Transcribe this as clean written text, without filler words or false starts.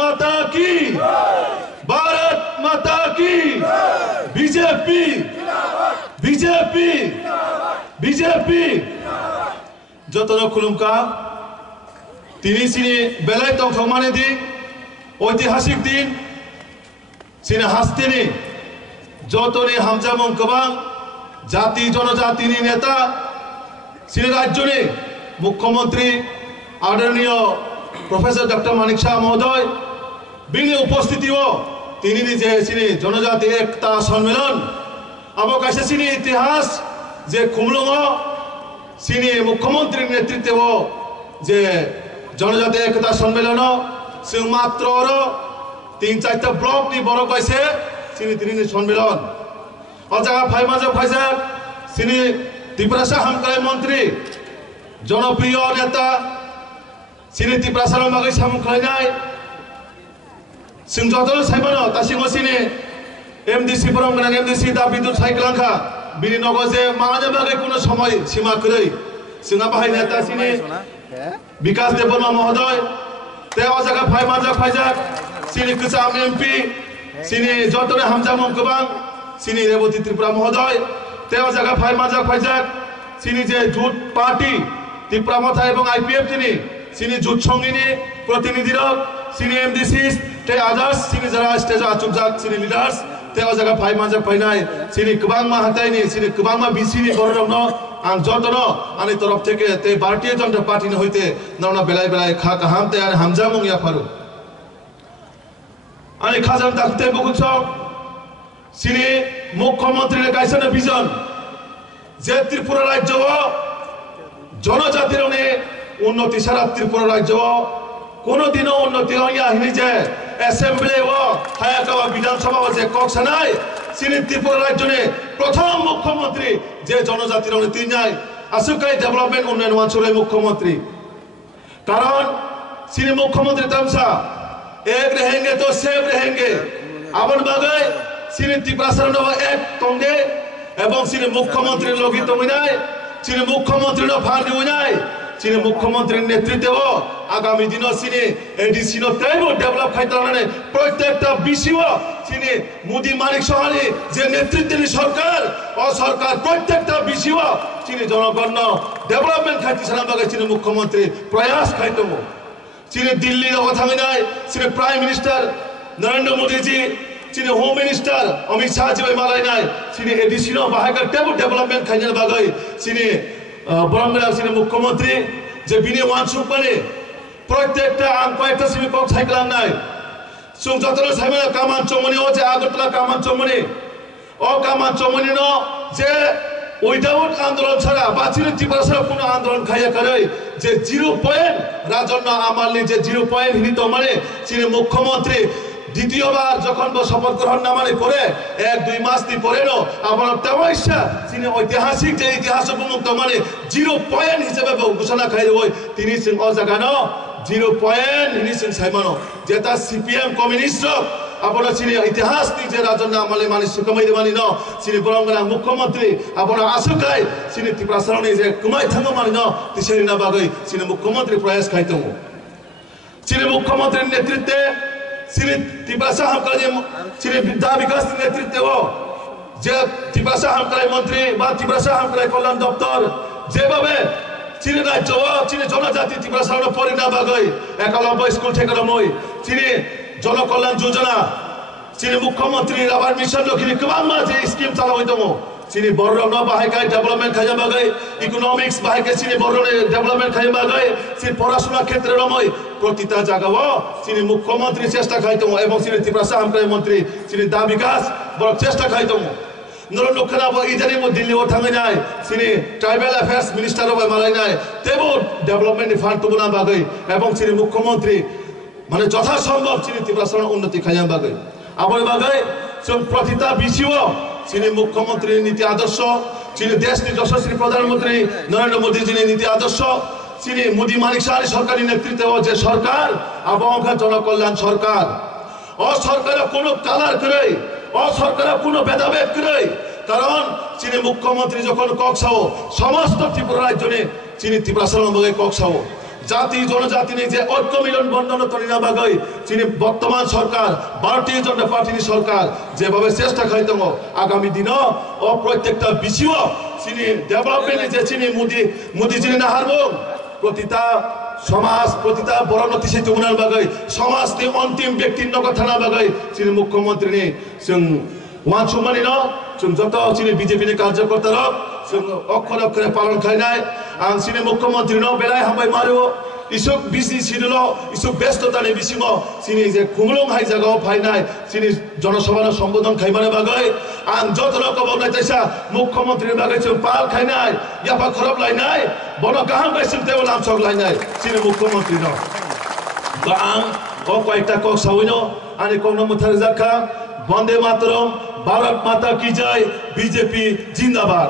माता की भारत माता की बीजेपी बीजेपी बीजेपी जतन खुलुमका तिनी सिनी बेलाय तंग थमाने दिन ऐतिहासिक दिन सिनी हास्तिनी जतनी हामजामुं गोबां जाति जनजातिनि नेता सिनी राज्यनि मुख्यमंत्री आदरणीय प्रोफेसर डॉक्टर मानिक शाह महोदय बिनि उपस्थितिओ तिनी जे सिनी जनजाति एकता सम्मेलन अब कैसे सिनी इतिहास जे खुमलुंगो सिनी मुख्यमंत्री नेतृत्व जे जनजाति एकता सम्मेलन जों मात्र 3-4 ब्लक नि बड़ कैसे सिनी तिनी सम्मेलन अजागा फाइमाजा फाइजाक सिनी त्रिपुरासा हामक्राय मंत्री जनप्रिय नेता सिनी त्रिपुरासा बागै सामुखायनाय जों जतन साइबानो तासिङो सिनी एमडीसी फोराव गोनां एमडीसी दा बिदुत साइक्लांखा बिनि नगो जे माने बागै कोनो समय सीमा करै जोंहा बाहाय नेता सिनी विकास देबबर्मा महोदय ते अजागा फाइमाजा फाइजाक सिनी गोजाम एमपी सिनी जतन हामजामुं गोबां सिनी रेवती त्रिपुरा महोदय ते अजागा फाइमाजा फाइजाक सिनी जे जुट पार्टी त्रिपुरा मथा एवं आईपीएफ तिनी सिनी जुट संघिनी प्रतिनिधि सिनी एमडीसी ते आदार्स सिनी जरा स्टेज आचुकजाक सिनी लिडार्स ते अजागा फाइमाजा फाइनाय सिनी गोबां मा हाथायनि सिनी गोबां मा बिसिनि बररनो आं जतनो आंनि तरफ थेके ते भारतीय जनता पार्टी हইতে नावना बेलाय बेलाय खा गाहाम ते आरो हामजामुं याफारु आंनि खाजान दाखते बुकुसक सिनी मुख्यमंत्री गायसना विजन जे त्रिपुरा राज्य जनजातिर उन्नति सारा त्रिपुरा राज्य कोनो दिन उन्नति हइनि जे एसेंबली हायाकावा विधानसभा जे कक्सानाय सिनी त्रिपुरा राज्य प्रथम मुख्यमंत्री जे जनजातिर तिनाय आसुकाय डेवलपमेंट उन्नयन अञ्चलेर मुख्यमंत्री कारण सिनी मुख्यमंत्री तमसा एक रहेंगे तो सेफ रहेंगे आवन बागै सिनी त्रिपुरा एक तंगे एवं सिनी मुख्यमंत्री लोगी तंगिनाय सिनी मुख्यमंत्री फांडी उनाय सिनी मुख्यमंत्री नेतृत्व आगामी दिन सिनी एडीसी डेवलप खाइताने प्रत्येकटा विषय सिनी मोदी मानिक सहनी जे नेतृत्व सरकार और सरकार प्रत्येकटा विषय सिनी जनगण डेवलपमेंट खाइती साना बागै सिनी मुख्यमंत्री प्रयास खाइतमो सिनी दिल्ली थांगिनाय सिनी प्राइम मिनिस्टर नरेंद्र मोदी जी सिनी होम मिनिस्टर अमित शाह जी मालायनाय सिनी एडीसी बाहायका डेवलपमेंट खाइने बागै सिनी बरंगला सिनी मुख्यमंत्री जे बिनि वानसुक माने प्रत्येकटा आं कयेकटा सिमी कक साइक्लांनाय जों जतन साइमाना कामान चमनि जे आगरतला कामान चमनि कामान चमनि न जे उइदाउट आंदोलन छाड़ा बाचिनि त्रिपुरा छाड़ा कोनो आंदोलन खाया करे जे 0 पॉइंट राजन्न आमालनि जे 0 पॉइंट हिनि तो माने सिनी मुख्यमंत्री द्वितीयबार যখন শপথ গ্রহণ নামানে পরে 1-2 মাস নি পরে নো আমার তমাইশা সিনি ঐতিহাসিক যে ইতিহাস উপমুক্ত মানে 0 পয়েন্ট হিসেবে ঘোষণা খাইরে ওই তিনি সিং অজাগানো 0 পয়েন্ট হিনি সিং সাইমানো যেটা সিপিএম কমিউনিস্ট আপনার সিনি ইতিহাস নি যে রাজন্য আমলে মানে সুকমাইরে মানি ন সিনি বরংগনা মুখ্যমন্ত্রী আপনার আসুকাই সিনি ত্রিপুরা সরণি যে কুমাই থাঙ্গ মানি ন তিসেরি না বাগৈ সিনি মুখ্যমন্ত্রী প্রয়াস খাইতমু সিনি মুখ্যমন্ত্রীর নেতৃত্বে सिनी त्रिपुरा हामक्राय सिनी विद्या विकास नेतृत्व जे त्रिपुरा हामक्राय मंत्री बा त्रिपुरा हामक्राय कल्याण दप्तर जेभावे सिनी राज्य सिनी जनजाति त्रिपुरा परिणा बागै 91 स्कूल ठेके मैं सिनी जनकल्याण योजना सिनी मुख्यमंत्री राबार मिशन लखिनी गोबां माजे स्कीम चालाबाय दङ सिनी बररनो बाहायकाय डेवलपमेंट खाय बागै इकोनॉमिक्स बाहायकाय सिनी बररनो डेवलपमेंट खाय बागै सिनी पढ़ाशोना क्षेत्र रमै प्रतिटा जगह सिनी मुख्यमंत्री चेष्टा खाइतमो एवं सिनी त्रिपुरा हामक्राय मंत्री सिनी दा विकास बर चेष्टा खाइतमो नरेंद्र खोनाबो इजानि मो दिल्ली ओ थांगिनाय सिनी ट्राइबल अफेयर्स मिनिस्टर बाय मालायनाय तेबो डेवलपमेंट फान्ड तुबुना बागै एवं सिनी मुख्यमंत्री माने यथासम्भव सिनी त्रिपुरा उन्नति खाय बागै आबर बागै जों प्रतिटा विषय सिनी मुख्यमंत्री नीति आदर्श सिनी देशनि यशस्वी प्रधानमंत्री नरेंद्र मोदी जी नीति आदर्श सिनी मोदी मानिक शाह सरकारी नेतृत्व जे सरकार आबहावा जनकल्याण सरकार सरकार कोनो कालार करे सरकार कोनो भेदाभेद करे कारण सिनी मुख्यमंत्री जखन कक्साओ समस्त त्रिपुरा राज्य सिनी त्रिपुरा बागै कक्साओ জাতি জনজাতি নিয়ে যে ঐক্য মিলন বন্ধন তরিনা বাগৈ যিনি বর্তমান সরকার ভারতীয় জনতা পার্টির সরকার যেভাবে চেষ্টা খাইতম আগামী দিন ও প্রত্যেকটা বিষয় যিনি ডেভেলপমেন্ট যে যিনি মোদি যিনি না হারব প্রতিটা সমাজ প্রতিটা বড় নথি তুমনার বাগৈ সমাজ নি অন্তিম ব্যক্তির নগদ থানা বাগৈ যিনি মুখ্যমন্ত্রী নি जों वानसुमानि न जों जत चिनि बीजेपी नि कार्यकर्ता र जों अक्षर अक्षर पालन खाइनाय आं चिनि मुख्यमंत्री न बेलाय हामबाय मारो इसुक बिजि सिनिल इसुक व्यस्ततानि बिसिङ चिनि जे खुंलुं हाइ जागाव फाइनाय चिनि जनसभा सम्बोधन खाइमाने बागै आं जतन कबनाय तैसा मुख्यमंत्री बागै जों पाल खाइनाय याफा खरब लाइनाय बन गाहाम गाइसिम तेव लामसक लाइनाय चिनि मुख्यमंत्री न आं ओ कयटा कक सावैनो आनि कौन मुथार जाखा वंदे मातरम भारत माता की जय बीजेपी जिंदाबाद।